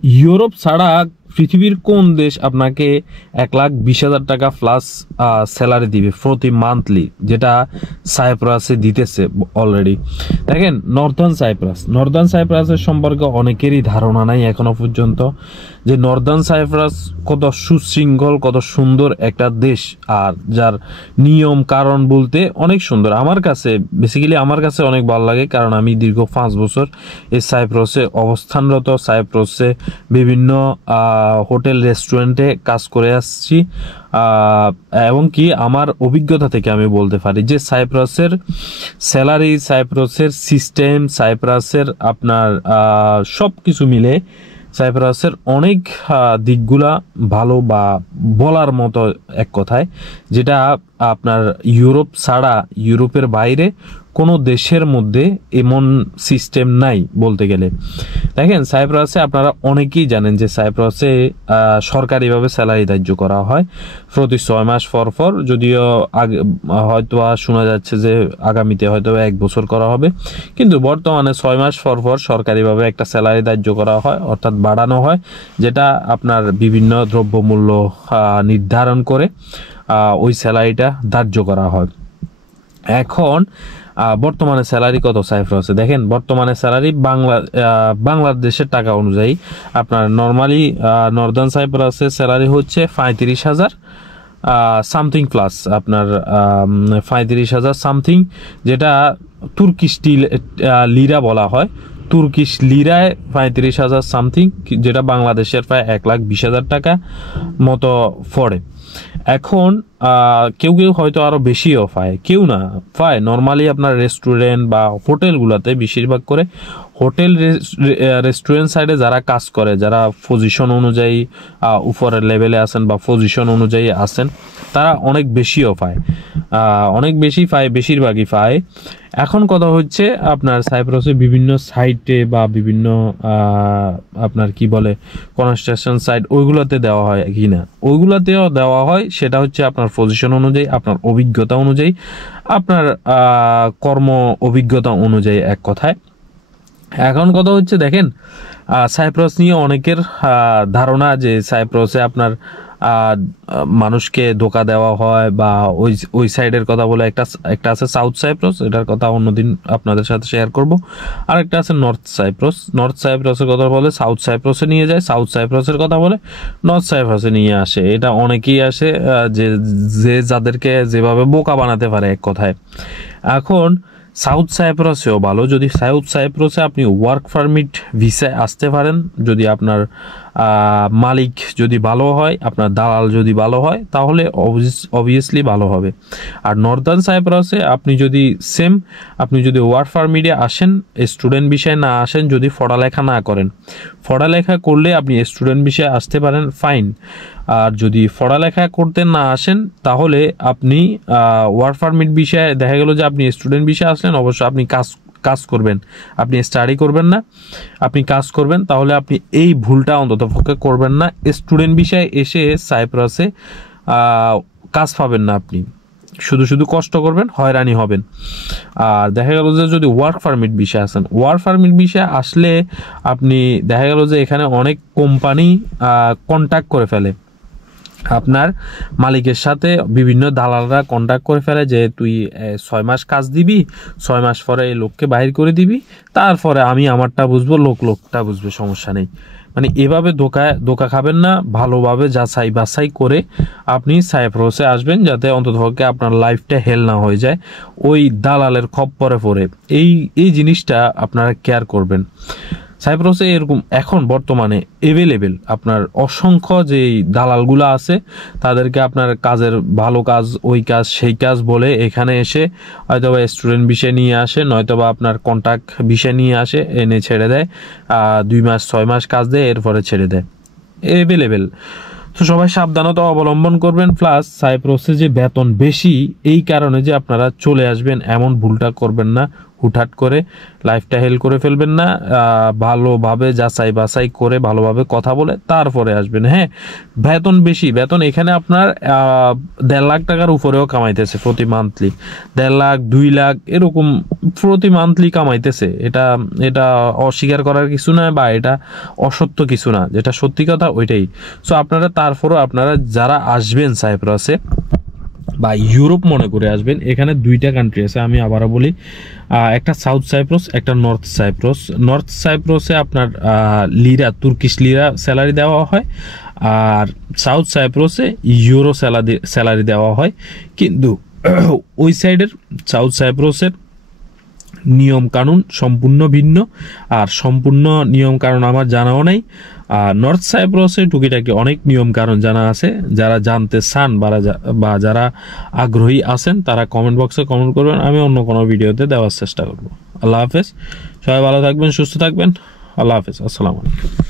Europe ছাড়া পৃথিবীর কোন দেশ আপনাকে 1,20,000 টাকা প্লাস স্যালারি দিবে প্রতি মান্থলি, যেটা সাইপ্রাসে দিতেছে অলরেডি? দেখেন, নর্দার্ন সাইপ্রাসের সম্পর্কে অনেকেরই ধারণা নাই এখনো পর্যন্ত, যে নর্দার্ন সাইপ্রাস কত সুশৃঙ্খল, কত সুন্দর একটা দেশ, আর যার নিয়ম কারণ বলতে অনেক সুন্দর। আমার কাছে অনেক ভালো লাগে, কারণ আমি দীর্ঘ 5 বছর এই সাইপ্রাসে অবস্থানরত। সাইপ্রাসে বিভিন্ন হোটেল রেস্টুরেন্টে কাজ করে আসছি, এবং কি আমার অভিজ্ঞতা থেকে আমি বলতে পারি যে সাইপ্রাসের স্যালারি, সাইপ্রাসের সিস্টেম, সাইপ্রাসের আপনার সব কিছু মিলে সাইপ্রাসের অনেক দিকগুলা ভালো, বা বলার মতো এক কথায়, যেটা আপনার ইউরোপ ছাড়া, ইউরোপের বাইরে কোনো দেশের মধ্যে এমন সিস্টেম নাই বলতে গেলে। দেখেন, সাইপ্রাসে আপনারা অনেকেই জানেন যে সাইপ্রাসে সরকারিভাবে স্যালারি ধার্য করা হয় প্রতি 6 মাস পর। যদিও হয়তো শোনা যাচ্ছে যে আগামীতে হয়তো 1 বছর করা হবে, কিন্তু বর্তমানে 6 মাস পর সরকারিভাবে একটা স্যালারি ধার্য করা হয়, অর্থাৎ বাড়ানো হয়, যেটা আপনার বিভিন্ন দ্রব্যমূল্য নির্ধারণ করে ওই স্যালারিটা ধার্য করা হয়। এখন বর্তমানে স্যালারি কত সাইপ্রাসে? দেখেন, বর্তমানে স্যালারি বাংলাদেশের টাকা অনুযায়ী আপনার নর্মালি নর্দার্ন সাইপ্রাসে স্যালারি হচ্ছে 35,000 সামথিং প্লাস, আপনার 35,000 সামথিং, যেটা তুর্কিশ লিরা বলা হয়। তুর্কিশ লিরায় 35,000 সামথিং, যেটা বাংলাদেশের প্রায় 1,20,000 টাকা মতো পড়ে। এখন কেউ হয়তো আরো বেশিও পায়, কেউ না পায়। নর্মালি আপনার রেস্টুরেন্ট বা হোটেলগুলোতে, বেশিরভাগ করে হোটেল রেস্টুরেন্ট সাইডে যারা কাজ করে, যারা পজিশন অনুযায়ী উপরের লেভেলে আছেন বা পজিশন অনুযায়ী আছেন, তারা অনেক বেশিও পায়, বেশিরভাগই পায়। এখন কথা হচ্ছে, আপনার সাইপ্রাসে বিভিন্ন সাইটে বা বিভিন্ন আপনার কি বলে কনস্ট্রাকশন সাইট, ওইগুলোতে দেওয়া হয় কি না? ওইগুলোতেও দেওয়া হয়, সেটা হচ্ছে আপনার পজিশন অনুযায়ী, আপনার অভিজ্ঞতা অনুযায়ী, আপনার কর্ম অভিজ্ঞতা অনুযায়ী, এক কথায়। এখন কথা হচ্ছে, দেখেন, সাইপ্রাস নিয়ে অনেকের ধারণা যে সাইপ্রাসে আপনার মানুষকে ধোকা দেওয়া হয়, বা ওই সাইডের কথা বলে একটা আছে সাউথ সাইপ্রাস, এটার কথা অন্যদিন আপনাদের সাথে শেয়ার করব। আর একটা আছে নর্থ সাইপ্রাসের কথা বলে সাউথ সাইপ্রাসে নিয়ে যায়, সাউথ সাইপ্রাসের কথা বলে নর্থ সাইপ্রাসে নিয়ে আসে। এটা অনেকেই আসে যে যাদেরকে যেভাবে বোকা বানাতে পারে, এক কথায়। এখন সাউথ সাইপ্রাসেও ভালো, যদি সাউথ সাইপ্রাসে আপনি ওয়ার্ক পারমিট ভিসায় আসতে পারেন, যদি আপনার মালিক যদি ভালো হয়, আপনার দালাল যদি ভালো হয়, তাহলে অবভিয়াসলি ভালো হবে। আর নর্দার্ন সাইপ্রাসে আপনি যদি ওয়ার্ক পারমিটে আসেন, স্টুডেন্ট বিষয়ে না আসেন, যদি পড়ালেখা না করেন, পড়ালেখা করলে আপনি স্টুডেন্ট বিষয়ে আসতে পারেন, ফাইন। আর যদি পড়ালেখা করতে না আসেন, তাহলে আপনি ওয়ার্ক পারমিট বিষয়ে দেখা গেল যে আপনি স্টুডেন্ট বিষয়ে আসলেন, অবশ্য আপনি কাজ করবেন, আপনি স্টাডি করবেন না, আপনি কাজ করবেন, তাহলে আপনি এই ভুলটা অন্ততপক্ষে করবেন না। স্টুডেন্ট বিষয়ে এসে সাইপ্রাসে কাজ পাবেন না, আপনি শুধু কষ্ট করবেন, হয়রানি হবেন। আর দেখা গেল যে যদি ওয়ার্ক পারমিট বিষয়ে আসেন, ওয়ার্ক পারমিট বিষয়ে আসলে আপনি দেখা গেল যে এখানে অনেক কোম্পানি কন্ট্যাক্ট করে ফেলে, আপনার মালিকের সাথে বিভিন্ন দালালরা কন্ট্যাক্ট করে ফেলে যে তুই 6 মাস কাজ দিবি, 6 মাস পরে এই লোককে বাহির করে দিবি, তারপরে আমি আমারটা বুঝবো, লোকটা বুঝবে, সমস্যা নেই। মানে এভাবে ধোকা খাবেন না, ভালোভাবে যাচাই বাছাই করে আপনি সাইপ্রাসে আসবেন, যাতে অন্ততপক্ষে আপনার লাইফটা হেল না হয়ে যায় ওই দালালের খপ্পরে পড়ে। এই জিনিসটা আপনারা কেয়ার করবেন। সাইপ্রাসে এরকম এখন বর্তমানে এভেলেবেল আপনার অসংখ্য যে দালালগুলো আছে, তাদেরকে আপনার কাজের ভালো কাজ, ওই কাজ সেই কাজ বলে এখানে এসে হয়তোবা স্টুডেন্ট বিষয় নিয়ে আসে, নয়তোবা আপনার কন্ট্রাক্ট বিষয় নিয়ে আসে, এনে ছেড়ে দেয়, 2 মাস 6 মাস কাজ দেয়, এরপরে ছেড়ে দেয়, এভেলেবেল। তো সবাই সাবধানতা অবলম্বন করবেন। প্লাস সাইপ্রাসে যে বেতন বেশি, এই কারণে যে আপনারা চলে আসবেন এমন ভুলটা করবেন না। হুটহাট করে লাইফটা হেল করে ফেলবেন না, ভালোভাবে যাচাই বাছাই করে ভালোভাবে কথা বলে তারপরে আসবেন। হ্যাঁ, বেতন বেশি, বেতন এখানে আপনার 1.5 লাখ টাকার উপরেও কামাইতেছে প্রতি মান্থলি, 1.5 লাখ 2 লাখ এরকম প্রতি মান্থলি কামাইতেছে। এটা এটা অস্বীকার করার কিছু না বা এটা অসত্য কিছু না, যেটা সত্যি কথা ওইটাই। সো আপনারা তারপরও আপনারা যারা আসবেন সাইপ্রাসে বা ইউরোপ মনে করে আসবেন, এখানে 2টা কান্ট্রি আছে, আমি আবারও বলি, একটা সাউথ সাইপ্রাস, একটা নর্থ সাইপ্রাস। নর্থ সাইপ্রাসে আপনার লিরা, তুর্কিশ লিরা স্যালারি দেওয়া হয়, আর সাউথ সাইপ্রাসে ইউরো স্যালারি দেওয়া হয়। কিন্তু ওই সাইডের সাউথ সাইপ্রাসের নিয়ম কানুন সম্পূর্ণ ভিন্ন, আর সম্পূর্ণ নিয়ম কানুন আমার জানাও নাই। আর নর্থ সাইপ্রাসে টুকিটাকি অনেক নিয়ম কানুন জানা আছে। যারা জানতে চান বা যারা আগ্রহী আছেন তারা কমেন্ট বক্সে কমেন্ট করবেন, আমি অন্য কোনো ভিডিওতে দেওয়ার চেষ্টা করব। আল্লাহ হাফেজ, সবাই ভালো থাকবেন, সুস্থ থাকবেন। আল্লাহ হাফেজ, আসসালামু আলাইকুম।